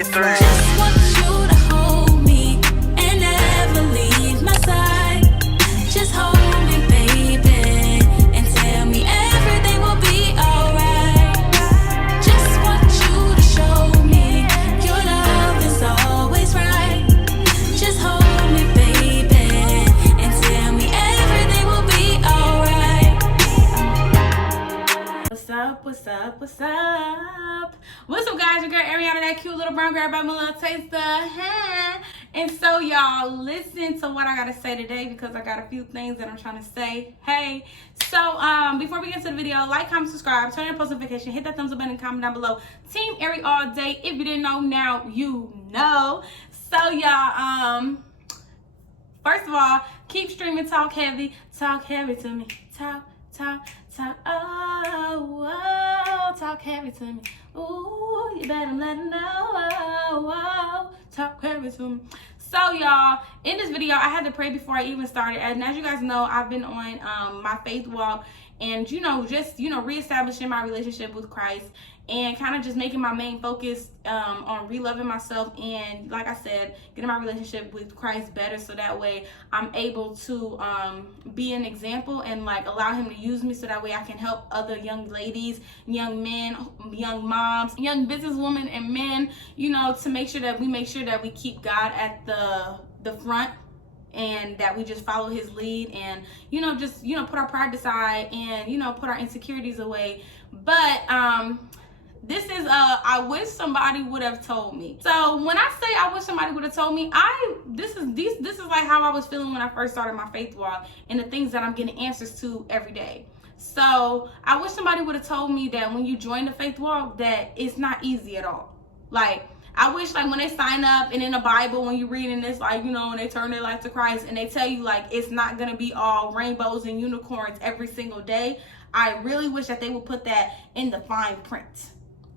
Just want you to hold me and never leave my side. Just hold me, baby, and tell me everything will be alright. Just want you to show me your love is always right. Just hold me, baby, and tell me everything will be alright. What's up, what's up, what's up? What's up, guys? Your girl Airi, that cute little brown girl about my little taster. And so, y'all, listen to what I gotta say today because I got a few things that I'm trying to say. Hey, so before we get to the video, like, comment, subscribe, turn on post notification, hit that thumbs up button, comment down below. Team Airi all day. If you didn't know, now you know. So, y'all, first of all, keep streaming Talk Heavy to me. Talk, oh, talk heavy to me. Ooh, you better let them know. Oh, talk heavy to me. So, y'all, in this video, I had to pray before I even started. And as you guys know, I've been on my faith walk and, just reestablishing my relationship with Christ and kind of just making my main focus on reloving myself and, like I said, getting my relationship with Christ better so that way I'm able to be an example and like allow him to use me so that way I can help other young ladies, young men, young moms, young businesswomen and men, to make sure that we keep God at the front and that we just follow his lead and put our pride aside and put our insecurities away. But this is I wish somebody would have told me. So when I say I wish somebody would have told me, this is like how I was feeling when I first started my faith walk and the things that I'm getting answers to every day. So I wish somebody would have told me that when you join the faith walk that it's not easy at all. Like I wish like when they sign up and in the Bible when you're reading this like when they turn their life to Christ and they tell you like it's not gonna be all rainbows and unicorns every single day. I really wish that they would put that in the fine print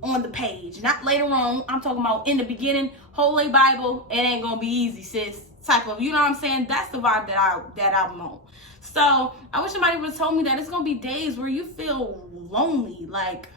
on the page, not later on. I'm talking about in the beginning, Holy Bible, it ain't gonna be easy, sis, type of, what I'm saying? That's the vibe that I'm on. So I wish somebody would have told me that it's gonna be days where you feel lonely, like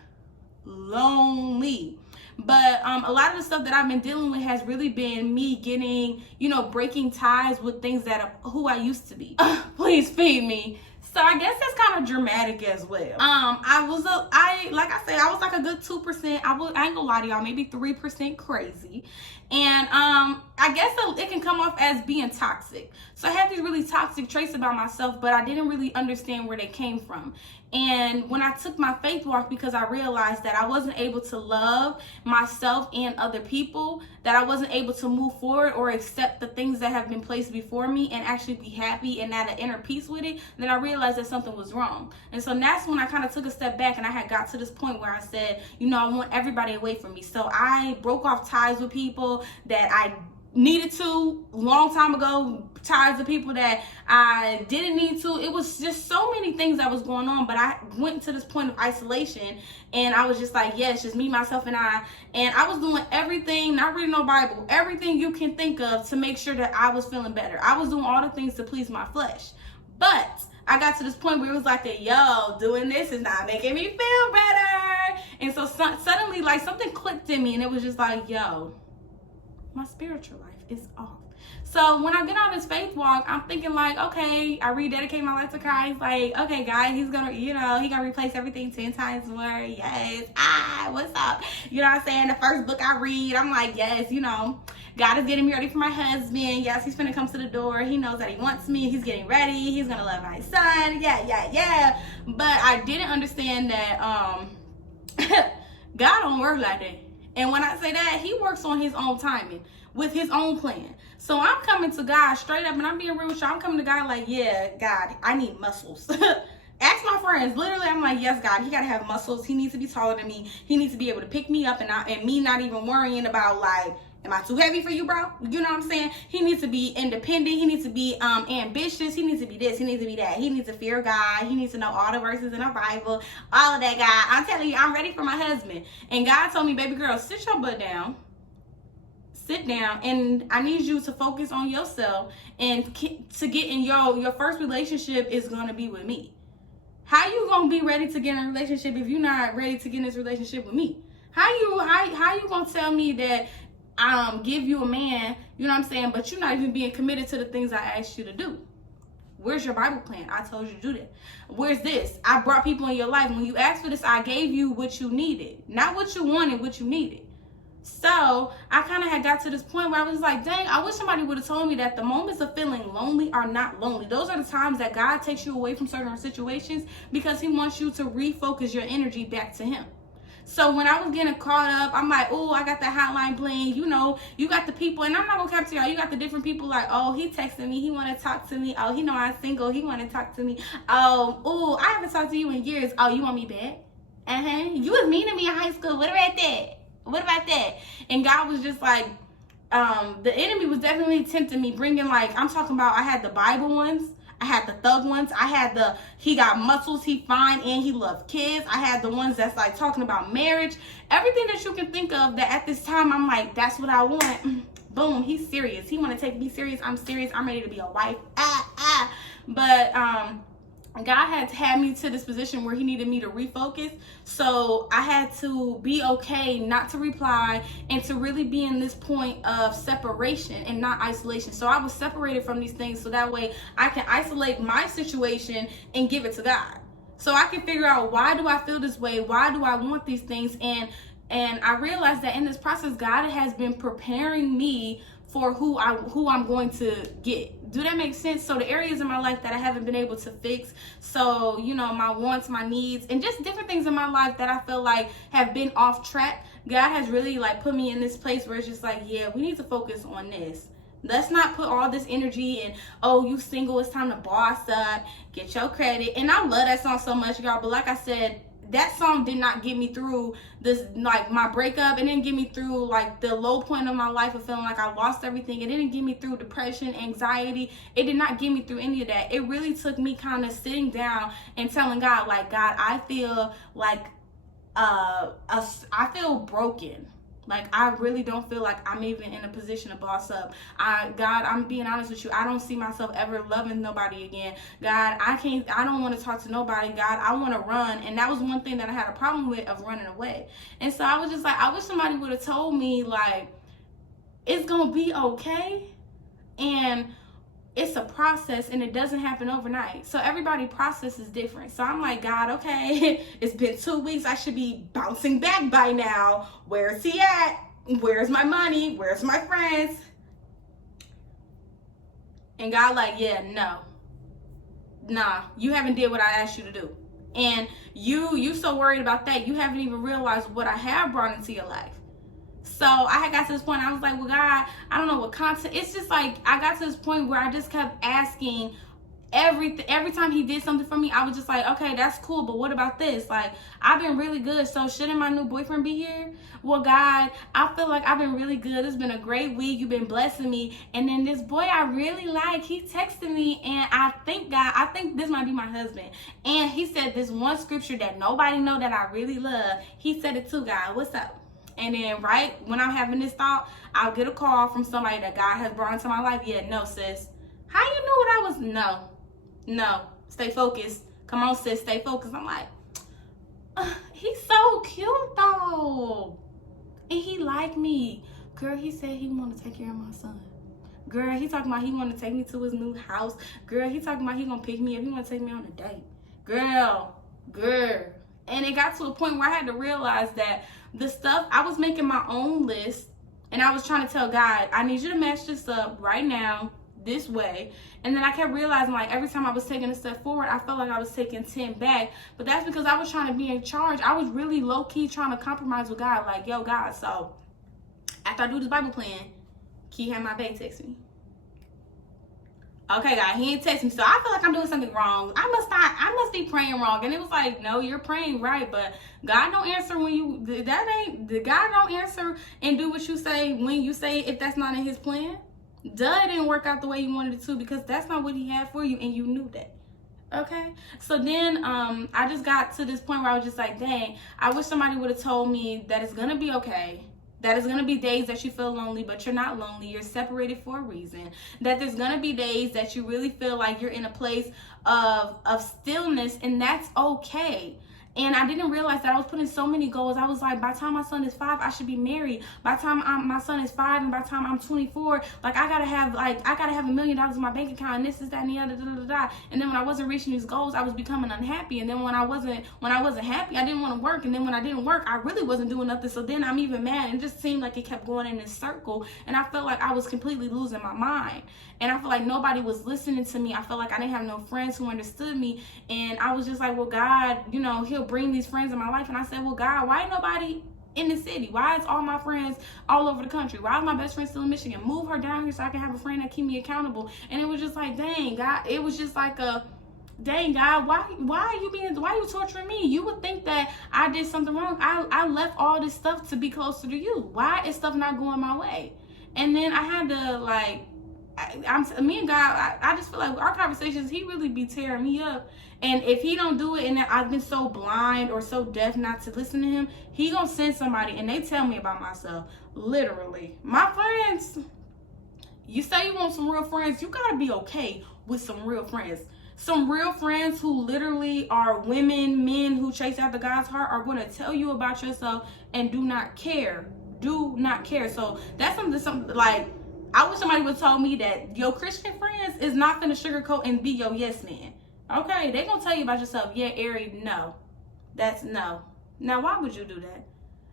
lonely. But a lot of the stuff that I've been dealing with has really been me getting, breaking ties with things that who I used to be. Please feed me. So I guess that's kind of dramatic as well. I was like a good 2%. I ain't gonna lie to y'all, maybe 3% crazy. And I guess it can come off as being toxic. So I have these really toxic traits about myself, but I didn't really understand where they came from. And when I took my faith walk, because I realized that I wasn't able to love myself and other people, that I wasn't able to move forward or accept the things that have been placed before me and actually be happy and at an inner peace with it, then I realized that something was wrong. And so that's when I kind of took a step back and I had got to this point where I said, I want everybody away from me. So I broke off ties with people that I needed to long time ago, ties with people that I didn't need to. It was just so many things that was going on, but I went to this point of isolation and I was just like, yes, just me, myself, and I was doing everything, not reading no Bible, everything you can think of to make sure that I was feeling better. I was doing all the things to please my flesh. But I got to this point where it was like, doing this is not making me feel better. And so suddenly like something clicked in me and it was just like, my spiritual life is off. So when I get on this faith walk, I'm thinking like, okay, I rededicate my life to Christ. Like, okay, God, he's gonna, he gonna replace everything 10 times more. Yes, what's up? You know what I'm saying? The first book I read, I'm like, yes, God is getting me ready for my husband. Yes, he's finna come to the door. He knows that he wants me. He's getting ready. He's gonna love my son. Yeah. But I didn't understand that God don't work like that. And when I say that, he works on his own timing with his own plan. So I'm coming to God straight up and I'm being real with you. I'm coming to God like, yeah, God, I need muscles. Ask my friends. Literally, I'm like, yes, God, he got to have muscles. He needs to be taller than me. He needs to be able to pick me up and me not even worrying about like, am I too heavy for you, bro? You know what I'm saying? He needs to be independent. He needs to be ambitious. He needs to be this. He needs to be that. He needs to fear God. He needs to know all the verses in the Bible. All of that, God. I'm telling you, I'm ready for my husband. And God told me, baby girl, sit your butt down. Sit down. And I need you to focus on yourself. And to get in your first relationship is going to be with me. How you going to be ready to get in a relationship if you're not ready to get in this relationship with me? How you going to tell me that give you a man, you know what I'm saying, but you're not even being committed to the things I asked you to do. Where's your Bible plan? I told you to do that. Where's this? I brought people in your life. When you asked for this, I gave you what you needed. Not what you wanted, what you needed. So I kind of had got to this point where I was like, dang, I wish somebody would have told me that the moments of feeling lonely are not lonely. Those are the times that God takes you away from certain situations because he wants you to refocus your energy back to him. So when I was getting caught up, I'm like, oh, I got the hotline bling. You know, you got the people, and I'm not going to cap to y'all. You got the different people like, oh, he texting me. He want to talk to me. Oh, he know I'm single. He want to talk to me. Oh, I haven't talked to you in years. Oh, you want me back? You was mean to me in high school. What about that? What about that? And God was just like, the enemy was definitely tempting me, bringing like, I'm talking about, I had the Bible ones. I had the thug ones. I had he got muscles, he fine, and he loved kids. I had the ones that's like talking about marriage. Everything that you can think of that at this time, I'm like, that's what I want. Boom, he's serious. He want to take me serious. I'm serious. I'm ready to be a wife. But God had me to this position where he needed me to refocus. So I had to be okay not to reply and to really be in this point of separation and not isolation. So I was separated from these things so that way I can isolate my situation and give it to God. So I can figure out, why do I feel this way? Why do I want these things? And I realized that in this process, God has been preparing me for who I'm going to get. Do that make sense? So the areas in my life that I haven't been able to fix, so you know, my wants, my needs, and just different things in my life that I feel like have been off track, God has really like put me in this place where it's just like, yeah, we need to focus on this. Let's not put all this energy in, oh, you single, it's time to boss up, get your credit. And I love that song so much, y'all, but like I said, that song did not get me through this, like my breakup. It didn't get me through like the low point of my life of feeling like I lost everything. It didn't get me through depression, anxiety. It did not get me through any of that. It really took me kind of sitting down and telling God, like, God, I feel like I feel broken. Like, I really don't feel like I'm even in a position to boss up. God, I'm being honest with you. I don't see myself ever loving nobody again. God, I don't want to talk to nobody. God, I want to run. And that was one thing that I had a problem with, of running away. And so I was just like, I wish somebody would have told me, like, it's going to be okay. And it's a process and it doesn't happen overnight. So everybody's process is different. So I'm like, God, okay, it's been 2 weeks. I should be bouncing back by now. Where's he at? Where's my money? Where's my friends? And God like, yeah, nah, you haven't did what I asked you to do. And you so worried about that, you haven't even realized what I have brought into your life. So I had got to this point, I was like, well, God, I don't know what content. It's just like, I got to this point where I just kept asking every time he did something for me, I was just like, okay, that's cool, but what about this? Like, I've been really good, so shouldn't my new boyfriend be here? Well, God, I feel like I've been really good. It's been a great week. You've been blessing me. And then this boy I really like, he texted me, and I think this might be my husband. And he said this one scripture that nobody know that I really love. He said it too, God. What's up? And then right when I'm having this thought, I'll get a call from somebody that God has brought into my life. Yeah, no, sis. How you knew what I was? No. Stay focused. Come on, sis. Stay focused. I'm like, he's so cute, though. And he like me. Girl, he said he want to take care of my son. Girl, he talking about he want to take me to his new house. Girl, he talking about he going to pick me up. He want to take me on a date. Girl. And it got to a point where I had to realize that the stuff, I was making my own list, and I was trying to tell God, I need you to match this up right now, this way. And then I kept realizing, like, every time I was taking a step forward, I felt like I was taking 10 back. But that's because I was trying to be in charge. I was really low-key trying to compromise with God. Like, yo, God, so after I do this Bible plan, can you have my bae text me? Okay, God, he ain't text me, so I feel like I'm doing something wrong. I must be praying wrong. And it was like, no, you're praying right, but God don't answer when God don't answer and do what you say when you say, if that's not in his plan. Duh, it didn't work out the way you wanted it to, because that's not what he had for you, and you knew that. Okay, so then I just got to this point where I was just like, dang, I wish somebody would have told me that it's gonna be okay. That is going to be days that you feel lonely, but you're not lonely. You're separated for a reason. That there's going to be days that you really feel like you're in a place of stillness, and that's okay. And I didn't realize that I was putting so many goals. I was like, by the time my son is 5, I should be married. By the time my son is 5, and by the time I'm 24, like I gotta have $1 million in my bank account, and this is that and the other, da da da. And then when I wasn't reaching these goals, I was becoming unhappy. And then when I wasn't happy, I didn't want to work. And then when I didn't work, I really wasn't doing nothing. So then I'm even mad. And it just seemed like it kept going in this circle. And I felt like I was completely losing my mind. And I felt like nobody was listening to me. I felt like I didn't have no friends who understood me. And I was just like, well, God, you know, he'll bring these friends in my life. And I said, well, God, why ain't nobody in the city? Why is all my friends all over the country? Why is my best friend still in Michigan? Move her down here so I can have a friend that keep me accountable. And it was just like, dang, God, it was just like dang, God, why are you torturing me? You would think that I did something wrong. I left all this stuff to be closer to you. Why is stuff not going my way? And then I had to me and God, I just feel like our conversations, he really be tearing me up. And if he don't do it, and I've been so blind or so deaf not to listen to him, he gonna send somebody and they tell me about myself. Literally. My friends, you say you want some real friends, you gotta be okay with some real friends. Some real friends who literally are women, men who chase after God's heart are going to tell you about yourself and do not care. Do not care. So that's something like, I wish somebody would have told me that your Christian friends is not going to sugarcoat and be your yes man. Okay, they going to tell you about yourself. Yeah, Airi, no. That's no. Now, why would you do that?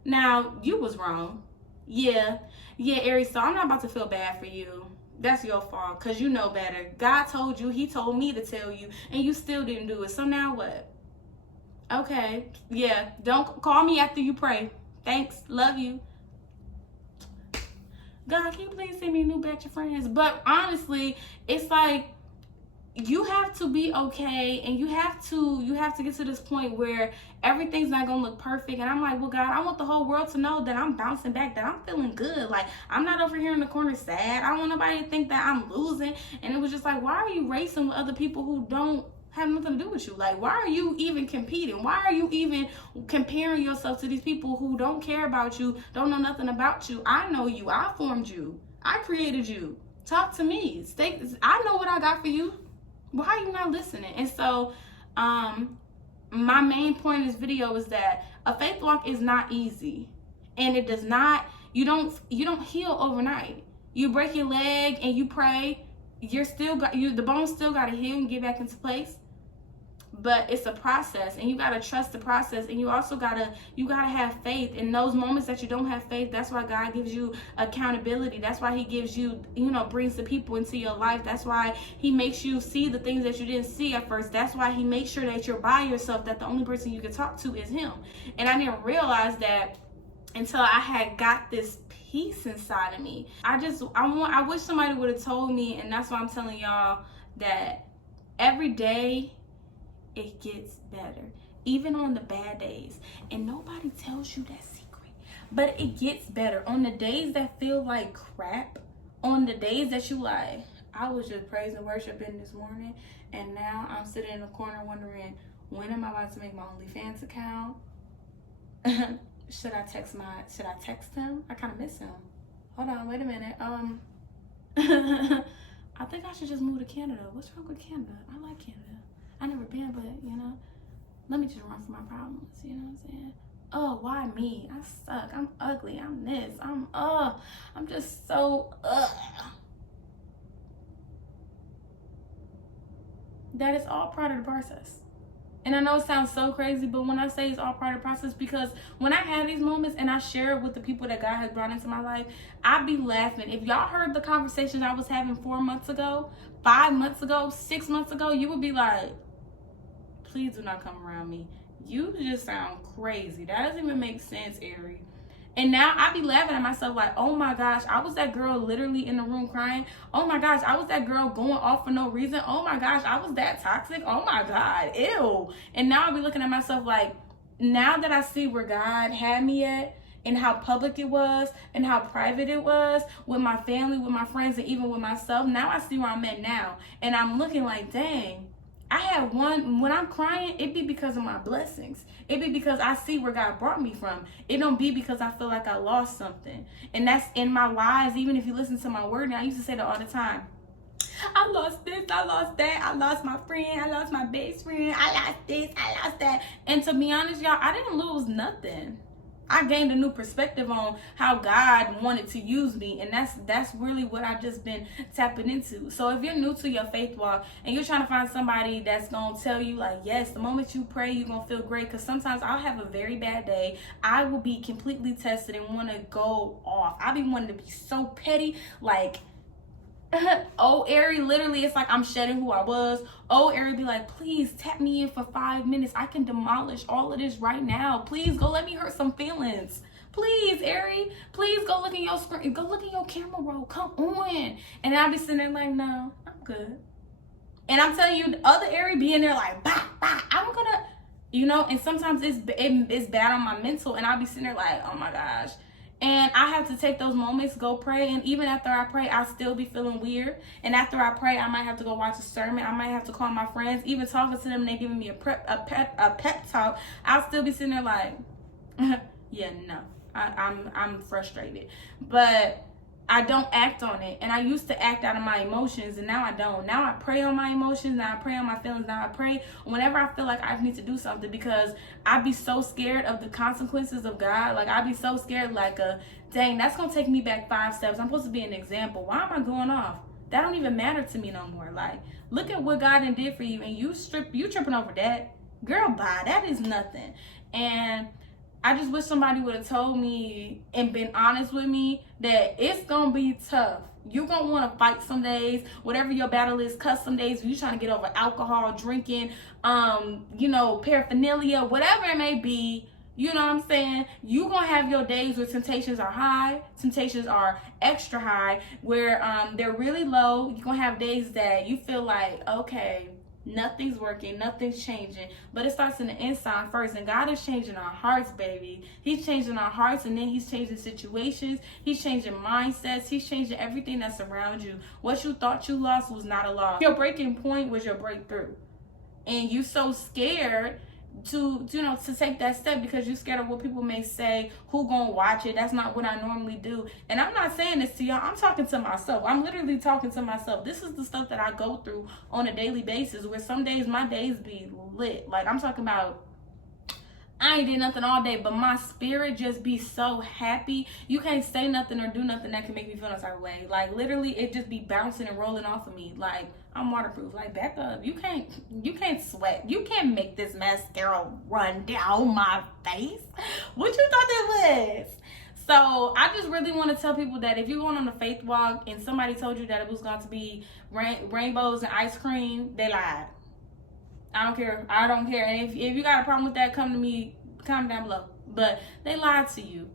Now, you was wrong. Yeah, Airi, so I'm not about to feel bad for you. That's your fault, because you know better. God told you, he told me to tell you, and you still didn't do it. So now what? Okay, yeah, don't call me after you pray. Thanks, love you. God, can you please send me a new batch of friends? But honestly, it's like, you have to be okay, and you have to get to this point where everything's not gonna look perfect. And I'm like, well, God, I want the whole world to know that I'm bouncing back, that I'm feeling good. Like, I'm not over here in the corner sad. I don't want nobody to think that I'm losing. And it was just like, why are you racing with other people who don't have nothing to do with you? Like, why are you even competing? Why are you even comparing yourself to these people who don't care about you, don't know nothing about you? I know you. I formed you. I created you. Talk to me. I know what I got for you. Why are you not listening? And so, my main point in this video is that a faith walk is not easy, and it does not. You don't heal overnight. You break your leg and you pray. The bones still got to heal and get back into place. But it's a process, and you got to trust the process, and you also gotta have faith in those moments that you don't have faith. That's why God gives you accountability. That's why he gives you, brings the people into your life. That's why he makes you see the things that you didn't see at first. That's why he makes sure that you're by yourself, that the only person you can talk to is him. And I didn't realize that until I had got this peace inside of me. I wish somebody would have told me, and that's why I'm telling y'all that every day it gets better, even on the bad days. And nobody tells you that secret, but it gets better. On the days that feel like crap, on the days that you like, I was just praising and worshiping this morning, and now I'm sitting in the corner wondering, when am I about to make my OnlyFans account? Should I text him? I kind of miss him. Hold on, wait a minute. I think I should just move to Canada. What's wrong with Canada? I like Canada. I never been, but let me just run from my problems. You know what I'm saying? Oh, why me? I suck. I'm ugly. I'm this. I'm just so That is all part of the process. And I know it sounds so crazy, but when I say it's all part of the process, because when I have these moments and I share it with the people that God has brought into my life, I be laughing. If y'all heard the conversations I was having 4 months ago, 5 months ago, 6 months ago, you would be like, please do not come around me. You just sound crazy. That doesn't even make sense, Airi. And now I be laughing at myself like, oh my gosh, I was that girl literally in the room crying. Oh my gosh, I was that girl going off for no reason. Oh my gosh, I was that toxic. Oh my God, ew. And now I be looking at myself like, now that I see where God had me at, and how public it was, and how private it was with my family, with my friends, and even with myself, now I see where I'm at now. And I'm looking like, dang, I had when I'm crying, it be because of my blessings. It be because I see where God brought me from. It don't be because I feel like I lost something. And that's in my lives. Even if you listen to my word, and I used to say that all the time. I lost this, I lost that, I lost my friend, I lost my best friend, I lost this, I lost that. And to be honest, y'all, I didn't lose nothing. I gained a new perspective on how God wanted to use me, and that's really what I've just been tapping into. So if you're new to your faith walk and you're trying to find somebody that's gonna tell you like, yes, the moment you pray you're gonna feel great, because sometimes I'll have a very bad day, I will be completely tested and want to go off. I'll be wanting to be so petty, like oh, Airi, literally, it's like I'm shedding who I was. Oh, Airi be like, please tap me in for 5 minutes. I can demolish all of this right now. Please go let me hurt some feelings. Please, Airi, please go look in your screen. Go look in your camera roll. Come on. And I'll be sitting there like, no, I'm good. And I'm telling you, the other Airi be in there like, bah, bah, I'm gonna, you know, and sometimes it's bad on my mental. And I'll be sitting there like, oh my gosh. And I have to take those moments, go pray. And even after I pray, I'll still be feeling weird. And after I pray, I might have to go watch a sermon. I might have to call my friends. Even talking to them, and they giving me a pep talk. I'll still be sitting there like, yeah, no, I'm frustrated. But I don't act on it. And I used to act out of my emotions, and now I don't. Now I pray on my emotions. Now I pray on my feelings. Now I pray whenever I feel like I need to do something, because I'd be so scared of the consequences of God. Like, I'd be so scared, like, dang, that's going to take me back 5 steps. I'm supposed to be an example. Why am I going off? That don't even matter to me no more. Like, look at what God did for you, and you tripping over that. Girl, bye. That is nothing. And I just wish somebody would have told me and been honest with me that it's going to be tough. You're going to want to fight some days. Whatever your battle is, cuss some days. You're trying to get over alcohol, drinking, you know, paraphernalia, whatever it may be. You know what I'm saying? You're going to have your days where temptations are high. Temptations are extra high, where they're really low. You're going to have days that you feel like, okay, nothing's working, nothing's changing. But it starts in the inside first. And God is changing our hearts, baby. He's changing our hearts, and then he's changing situations. He's changing mindsets. He's changing everything that's around you. What you thought you lost was not a loss. Your breaking point was your breakthrough. And you so scared to, you know, to take that step because you're scared of what people may say, who gonna watch it. That's not what I normally do. And I'm not saying this to y'all, I'm talking to myself. I'm literally talking to myself. This is the stuff that I go through on a daily basis, where some days my days be lit. Like, I'm talking about, I ain't did nothing all day, but my spirit just be so happy. You can't say nothing or do nothing that can make me feel no type of way. Like, literally, it just be bouncing and rolling off of me. Like, I'm waterproof. Like, back up. You can't sweat. You can't make this mascara run down my face. What you thought that was? So I just really want to tell people that if you're going on a faith walk and somebody told you that it was going to be rainbows and ice cream, they lied. I don't care. I don't care. And if you got a problem with that, come to me. Comment down below. But they lied to you.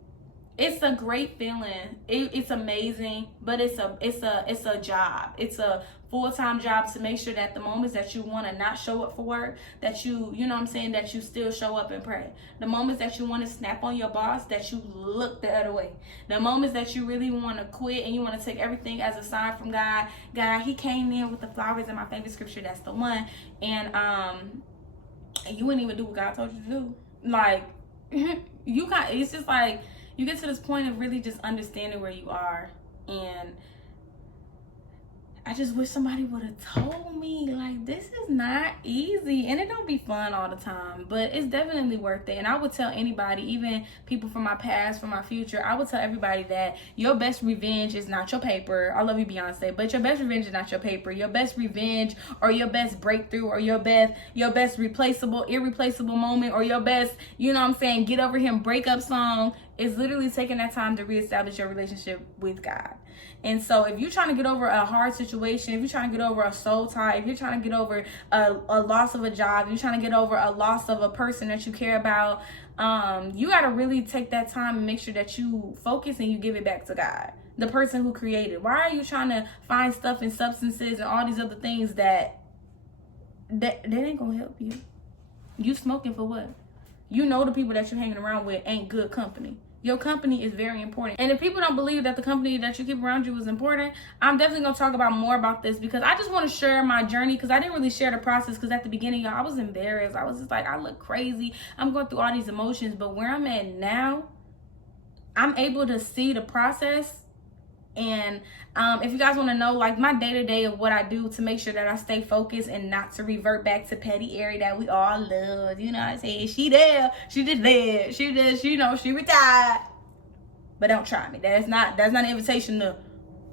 It's a great feeling. It's amazing. But it's a job. It's a full-time job to make sure that the moments that you want to not show up for work, that you know what I'm saying, that you still show up and pray. The moments that you want to snap on your boss, that you look the other way. The moments that you really want to quit and you want to take everything as a sign from God. God, he came in with the flowers in my favorite scripture. That's the one. And you wouldn't even do what God told you to do. Like, it's just like, you get to this point of really just understanding where you are. And I just wish somebody would have told me, like, this is not easy. And it don't be fun all the time, but it's definitely worth it. And I would tell anybody, even people from my past, from my future, I would tell everybody that your best revenge is not your paper. I love you, Beyonce, but your best revenge is not your paper. Your best revenge, or your best breakthrough, or your best irreplaceable moment, or your best, you know what I'm saying, get over him breakup song, is literally taking that time to reestablish your relationship with God. And so if you're trying to get over a hard situation, if you're trying to get over a soul tie, if you're trying to get over a loss of a job, if you're trying to get over a loss of a person that you care about, you got to really take that time and make sure that you focus and you give it back to God, the person who created. Why are you trying to find stuff in substances and all these other things that ain't going to help you? You smoking for what? You know the people that you're hanging around with ain't good company. Your company is very important. And if people don't believe that the company that you keep around you is important, I'm definitely going to talk about more about this, because I just want to share my journey, because I didn't really share the process, because at the beginning, y'all, I was embarrassed. I was just like, I look crazy. I'm going through all these emotions. But where I'm at now, I'm able to see the process And if you guys want to know like my day-to-day of what I do to make sure that I stay focused and not to revert back to petty Airi that we all love, you know what I'm saying? She there, she just there, she just, you know, she retired. But don't try me. That's not an invitation to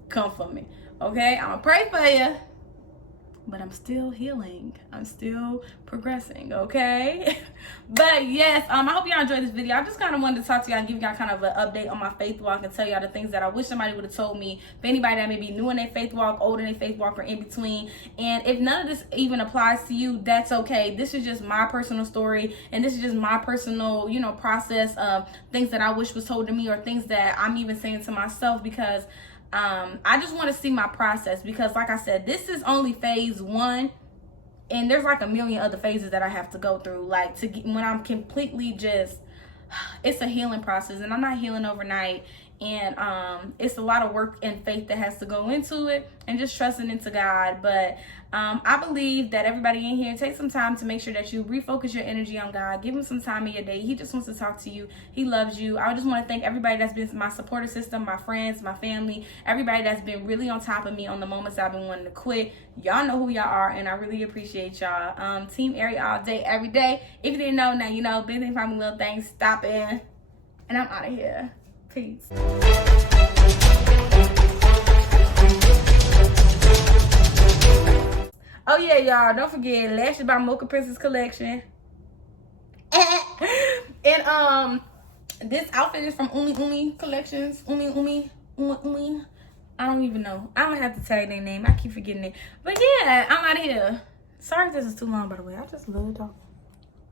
come for me. Okay? I'm gonna pray for you. But I'm still healing. I'm still progressing, okay? But yes, I hope y'all enjoyed this video. I just kind of wanted to talk to y'all and give y'all kind of an update on my faith walk and tell y'all the things that I wish somebody would have told me. For anybody that may be new in their faith walk, old in their faith walk, or in between. And if none of this even applies to you, that's okay. This is just my personal story, and this is just my personal, you know, process of things that I wish was told to me, or things that I'm even saying to myself, because I just want to see my process, because like I said, this is only phase 1, and there's like a million other phases that I have to go through, like to get, when I'm completely just, it's a healing process, and I'm not healing overnight. And it's a lot of work and faith that has to go into it, and just trusting into God. But I believe that everybody in here, take some time to make sure that you refocus your energy on God. Give him some time in your day. He just wants to talk to you. He loves you. I just want to thank everybody that's been my supporter system, my friends, my family, everybody that's been really on top of me on the moments I've been wanting to quit. Y'all know who y'all are, and I really appreciate y'all. Team Airi all day, every day. If you didn't know, now you know. Big thing, family, little things. Stop in. And I'm out of here. Peace. Oh yeah, y'all, don't forget Lashes by Mocha Princess collection. And this outfit is from Umi collections. Umi. I don't even know. I don't have to tell you their name. I keep forgetting it. But yeah, I'm out of here. Sorry if this is too long, by the way. I just love talking.